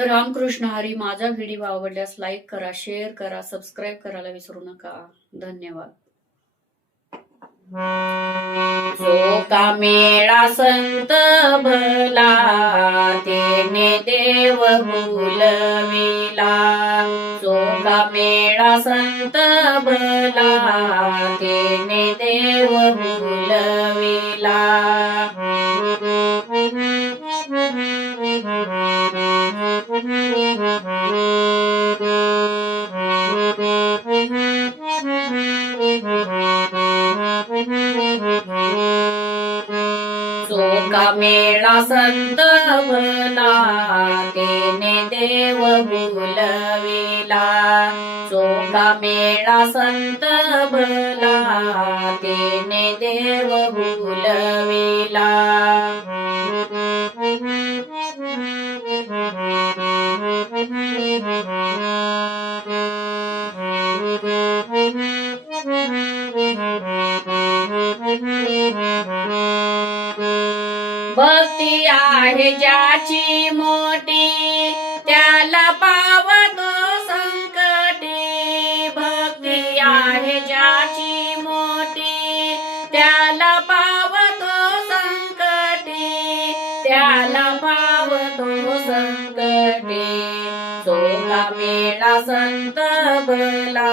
रामकृष्ण हरी. माझा व्हिडिओ आवडल्यास लाईक करा, शेअर करा, सबस्क्राईब करायला विसरू नका. धन्यवाद. जो का मेळा संत भला तेने देव भुलविला. जो का मेळा संत भला तेने देव भुलविला. जो का मेळा संत भला तेने देव भुलविला. जो का मेळा संत भला तेने देव भुलविला. भक्ती आहे ज्याची मोठी त्याला पावतो संकटी. भक्ती आहे ज्याची मोठी त्याला पावतो संकटी. त्याला पावतो संकटी. जो का मेळा संत भला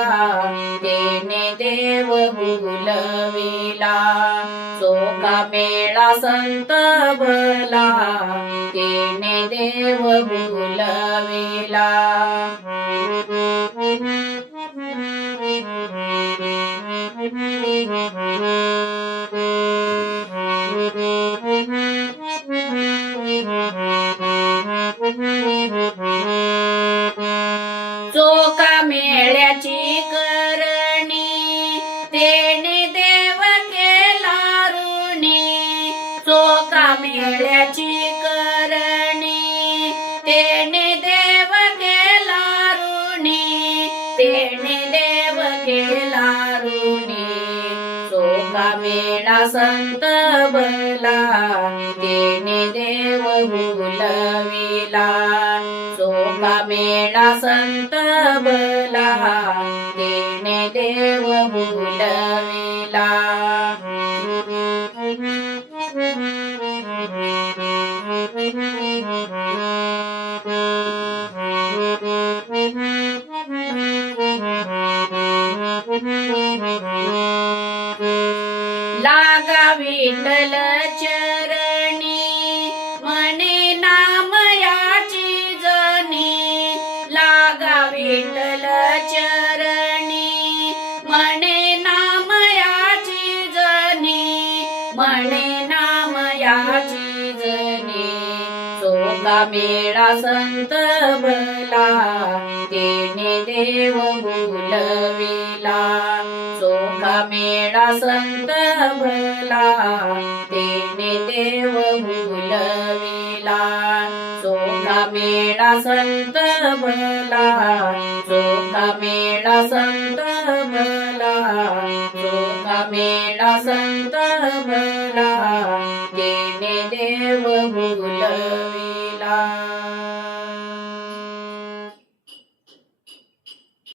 तेने देव भुलविला. जो का मेळा संत भला तेने देव भुलविला. जो का मेळ्याची करणी तेने देव केला ऋणी. जो का मेळ्याची करणी तेने देव केला ऋणी. तेने देव केला ऋणी. जो का मेळा संत भला तेने देव भुलविला. जो का मेळा संत भला तेने देव भुलविला. लागा विठ्ठल चरणी म्हणे नाम याची जनी. लागा विठ्ठल चरणी म्हणे नाम याची जनी. म्हणे नाम याची जनी. जो का मेळा संत भला तेने देव भुलविला. जो का मेळा संत भला तेने देव भुलविला. जो का मेळा संत भला. जो का मेळा संत भला. जो का मेळा संत भला तेने देव